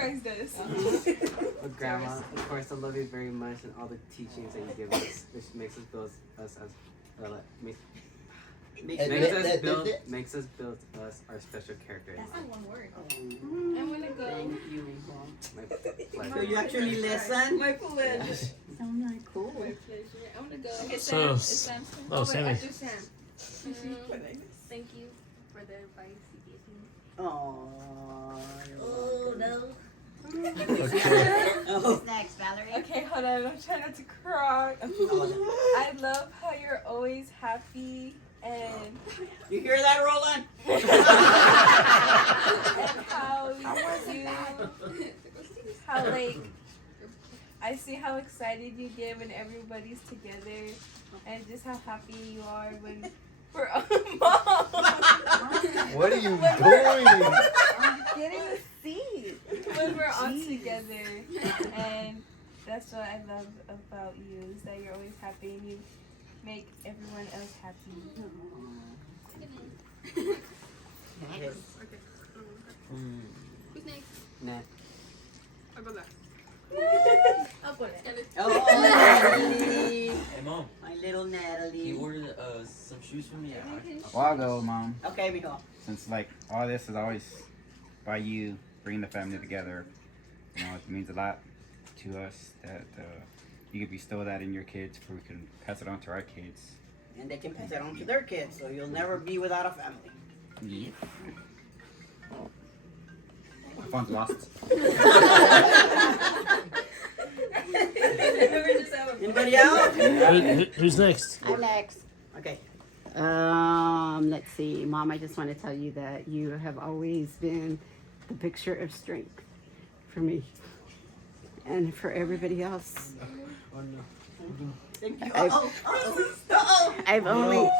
memorized this. But Grandma, of course, I love you very much and all the teachings that you give us, which makes us build us as makes us build us our special characters. That's not one word. I'm gonna go. Thank you. My So pleasure. you actually listen? My pleasure. Sound like cool. My pleasure. I'm gonna go. Okay, So, Sam. It's Sam's turn. oh, wait, Sammy. I do Sam. Thank you for the advice you gave me. Aww. Oh no. Okay. Oh. Who's next, Valerie? Okay, hold on. I'm trying not to cry. I love how you're always happy and You hear that, Roland? and how like I see how excited you get when everybody's together and just how happy you are when we're Mom. What are you doing? I'm getting a seat. When we're all together, and that's what I love about you is that you're always happy and you make everyone else happy. Yes. Who's next? Nah. I'll go last. I'll go next. Oh, Natalie. Hey mom, My little Natalie. you ordered some shoes for me. A while ago, Mom, Okay, mijo. since like all this is always by you bringing the family together, you know, it means a lot to us that you could bestow that in your kids, for we can pass it on to our kids. And they can pass it on to their kids, so you'll never be without a family. Yeah. My phone's lost. Anybody else? Who's next? I'm next. Okay. Let's see. Mom, I just want to tell you that you have always been the picture of strength for me and for everybody else. Thank you. I've- Uh-oh. I've only,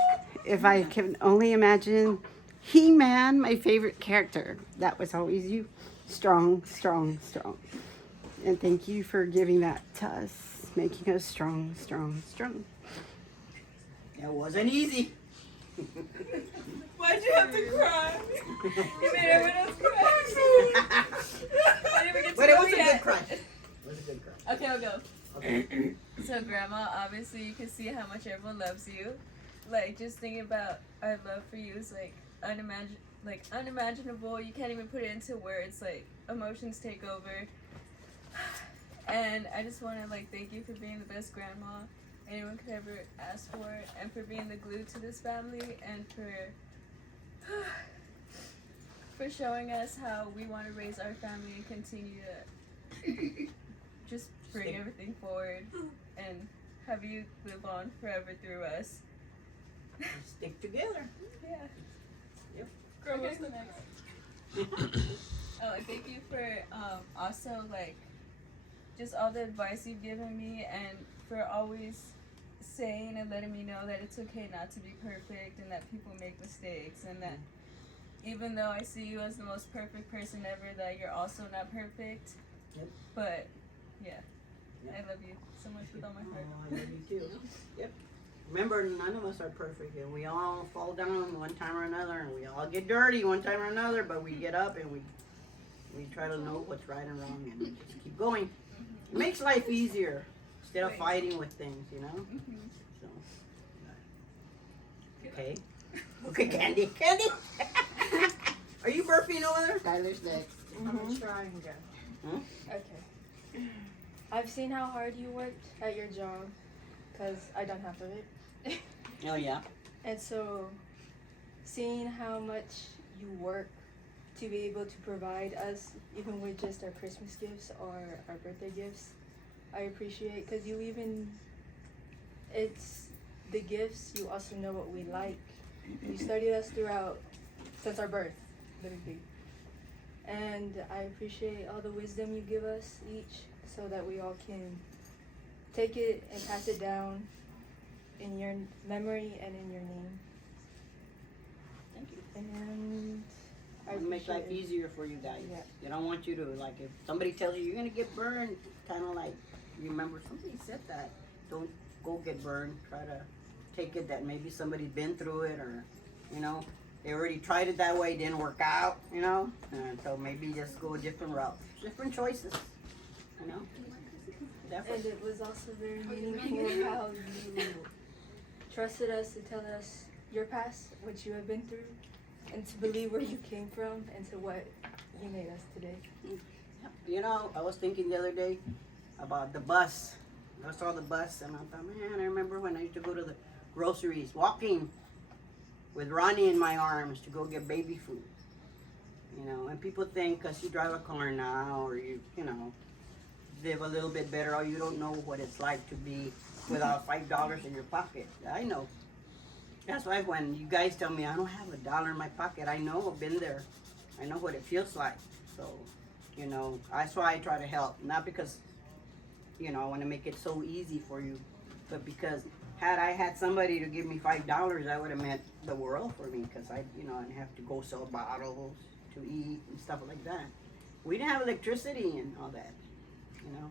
if I can only imagine He-Man, my favorite character, that was always you. Strong, strong, strong. And thank you for giving that to us, making us strong, strong, strong. It wasn't easy. Why'd you have to cry? You made everyone else cry. I didn't even get to But it go was a yet. good cry. It was a good cry. Okay, I'll go. Okay. So, Grandma, obviously you can see how much everyone loves you. Like, just thinking about our love for you is like unimaginable. You can't even put it into words. Like, emotions take over. And I just want to like thank you for being the best grandma anyone could ever ask for, and for being the glue to this family, and for showing us how we want to raise our family and continue to just bring everything forward and have you live on forever through us. Stick together. Yeah. Yep. Girl, what's the next? Oh, and thank you for also like just all the advice you've given me, and for always saying and letting me know that it's okay not to be perfect and that people make mistakes, and that even though I see you as the most perfect person ever, that you're also not perfect. Yep. But yeah, Yep. I love you so much with all my heart. Oh, I love you too. Yep. Remember, none of us are perfect, and we all fall down one time or another, and we all get dirty one time or another. But we get up and we try to know what's right and wrong, and we just keep going. It makes life easier instead of fighting with things, you know. So, okay. Okay, Candy. Are you burping over there? Skylar's next. I'm trying again. Huh? Okay. I've seen how hard you worked at your job, because I done half of it. Oh yeah. And so, seeing how much you work to be able to provide us, even with just our Christmas gifts or our birthday gifts, I appreciate, because it's the gifts, you also know what we like. You studied us throughout, since our birth, literally. And I appreciate all the wisdom you give us each, so that we all can take it and pass it down in your memory and in your name. Thank you. And I It'll make life appreciate it. easier for you guys. Yeah. They don't want you to, like, if somebody tells you you're gonna get burned, kind of like, remember somebody said that. Don't go get burned. Try to take it that maybe somebody's been through it, or, you know, they already tried it that way, didn't work out, you know, and so maybe just go a different route, different choices, you know. And Definitely. it was also very meaningful how you trusted us to tell us your past, what you have been through, and to believe where you came from and to what you made us today. You know, I was thinking the other day about the bus. I saw the bus and I thought, man, I remember when I used to go to the groceries, walking with Ronnie in my arms to go get baby food. You know, and people think because you drive a car now or you know, live a little bit better, or you don't know what it's like to be without $5 in your pocket. I know. That's why when you guys tell me I don't have $1 in my pocket, I know, I've been there. I know what it feels like. So, you know, that's why I try to help. Not because, you know, I want to make it so easy for you, but because had I had somebody to give me $5, that would have meant the world for me, because I, you know, I'd have to go sell bottles to eat and stuff like that. We didn't have electricity and all that, you know.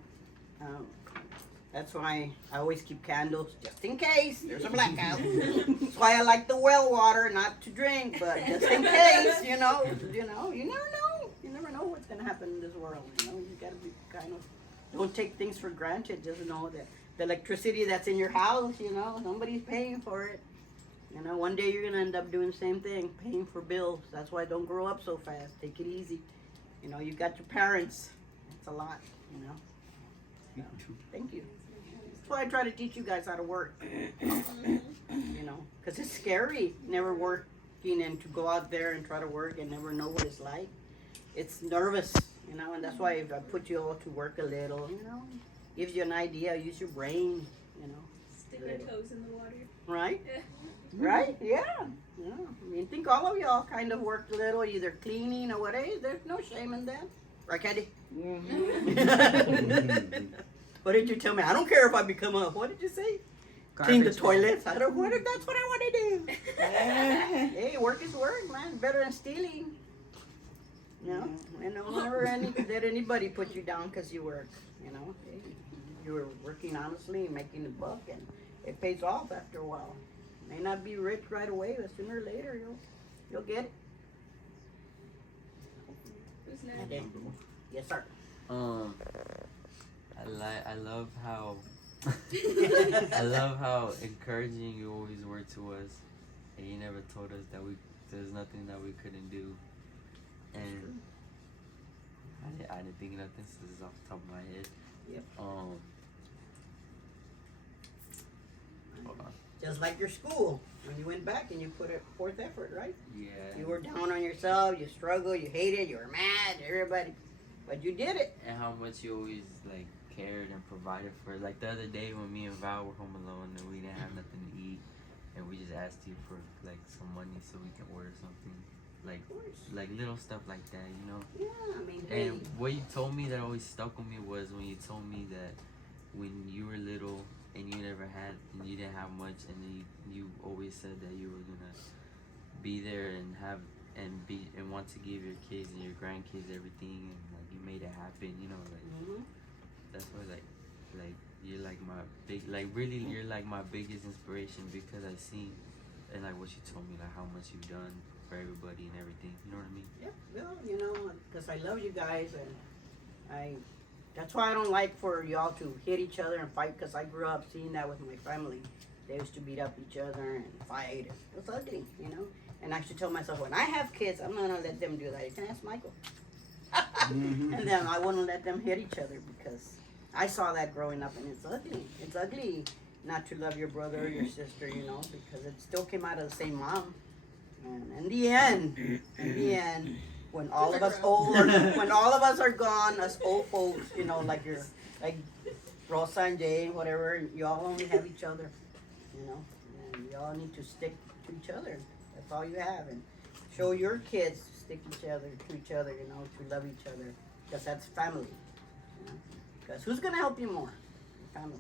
That's why I always keep candles just in case there's a blackout. That's why I like the well water, not to drink, but just in case, you know, you never know. You never know what's gonna happen in this world. You know, you gotta be kind of, don't take things for granted. Just know that the electricity that's in your house, you know, somebody's paying for it. You know, one day you're gonna end up doing the same thing, paying for bills. That's why don't grow up so fast. Take it easy. You know, you got your parents. It's a lot, you know. So, thank you. That's why I try to teach you guys how to work. You know, because it's scary never working and to go out there and try to work and never know what it's like. It's nervous, you know, and that's why if I put you all to work a little, you know, gives you an idea, use your brain, you know. Stick your toes in the water. Right? Right? Yeah. Yeah. I mean, think all of y'all kind of worked a little, either cleaning or whatever. There's no shame in that. Right, Candy? What did you tell me? I don't care if I become a, what did you say? Clean the toilets. I don't want it. That's what I want to do. Hey, work is work, man. Better than stealing. You know, and don't ever let anybody put you down because you work. You know, hey, you were working honestly, making a buck, and it pays off after a while. May not be rich right away, but sooner or later you'll get it. Who's next? Okay. Yes, sir. I love how I love how encouraging you always were to us, and you never told us that there's nothing that we couldn't do. And I didn't think of nothing. So this is off the top of my head. Yep. Hold on. Just like your school, when you went back and you put forth effort, right? Yeah. You were down on yourself, you struggled, you hated, you were mad, everybody, but you did it. And how much you always like cared and provided for. Like the other day when me and Val were home alone and we didn't have nothing to eat, and we just asked you for like some money so we can order something. Like little stuff like that, you know. Yeah, I mean, And what you told me that always stuck with me was when you told me that when you were little and you never had and you didn't have much, and then you always said that you were gonna be there and have and want to give your kids and your grandkids everything, and like you made it happen, you know. Like that's why like you're like my big, like really you're like my biggest inspiration, because I seen and like what you told me, like how much you've done for everybody and everything, you know what I mean? Yep, well, you know, because I love you guys, and that's why I don't like for y'all to hit each other and fight, because I grew up seeing that with my family. They used to beat up each other and fight. It was ugly, you know. And I used to tell myself, when I have kids, I'm not gonna let them do that. You can ask Michael. And then I wouldn't let them hit each other, because I saw that growing up, and it's ugly. It's ugly not to love your brother or your sister, you know, because it still came out of the same mom. And in the end, when all of us when all of us are gone, us old folks, you know, like Rosa and Jay, whatever, y'all only have each other, you know, and y'all need to stick to each other. That's all you have, and show your kids to stick to each other, you know, to love each other, because that's family. You know? Because who's gonna help you more? Family.